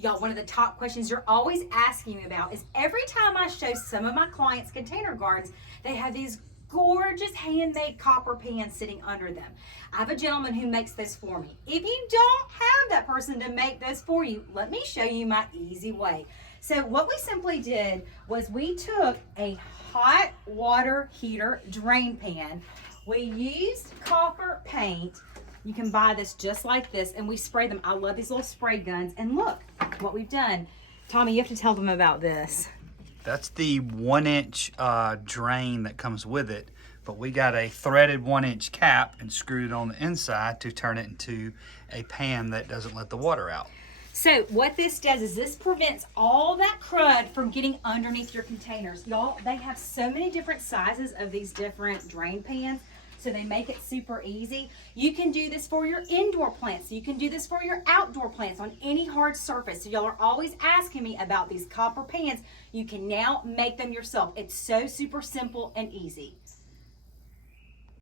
Y'all, one of the top questions you're always asking me about is every time I show some of my clients container gardens, they have these gorgeous handmade copper pans sitting under them. I have a gentleman who makes those for me. If you don't have that person to make those for you, let me show you my easy way. So what we simply did was we took a hot water heater drain pan. We used copper paint. You can buy this just like this, and we spray them. I love these little spray guns. And look what we've done. Tommy, you have to tell them about this. That's the 1-inch drain that comes with it, but we got a threaded 1-inch cap and screwed it on the inside to turn it into a pan that doesn't let the water out. So what this does is this prevents all that crud from getting underneath your containers. Y'all, they have so many different sizes of these different drain pans, so they make it super easy. You can do this for your indoor plants. You can do this for your outdoor plants on any hard surface. So y'all are always asking me about these copper pans. You can now make them yourself. It's so super simple and easy.